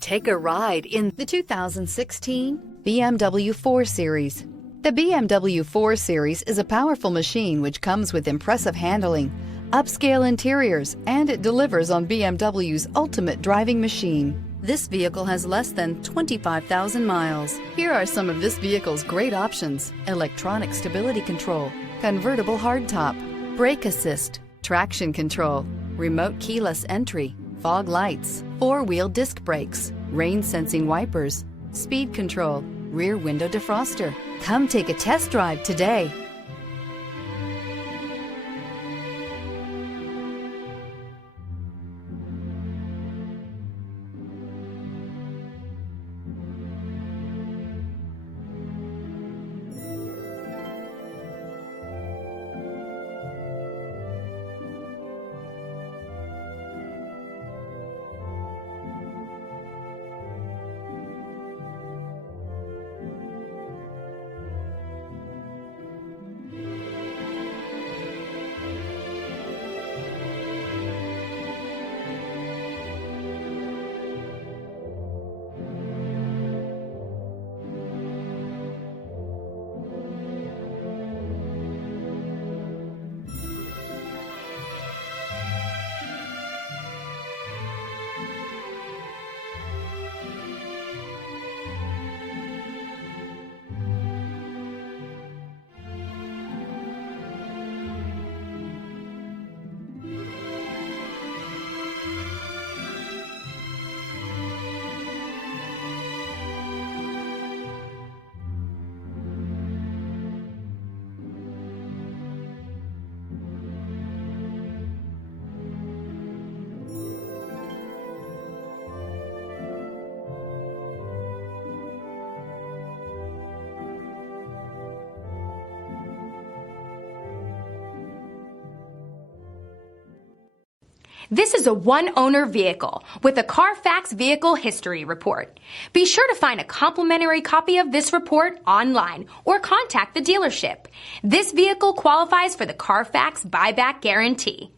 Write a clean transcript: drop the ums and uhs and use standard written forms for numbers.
Take a ride in the 2016 BMW 4 Series. The BMW 4 Series is a powerful machine which comes with impressive handling, upscale interiors, and it delivers on BMW's ultimate driving machine. This vehicle has less than 25,000 miles. Here are some of this vehicle's great options: electronic stability control, convertible hardtop, brake assist, traction control, remote keyless entry, fog lights, four-wheel disc brakes, rain-sensing wipers, speed control, rear window defroster. Come take a test drive today. This is a one-owner vehicle with a Carfax Vehicle History Report. Be sure to find a complimentary copy of this report online or contact the dealership. This vehicle qualifies for the Carfax Buyback Guarantee.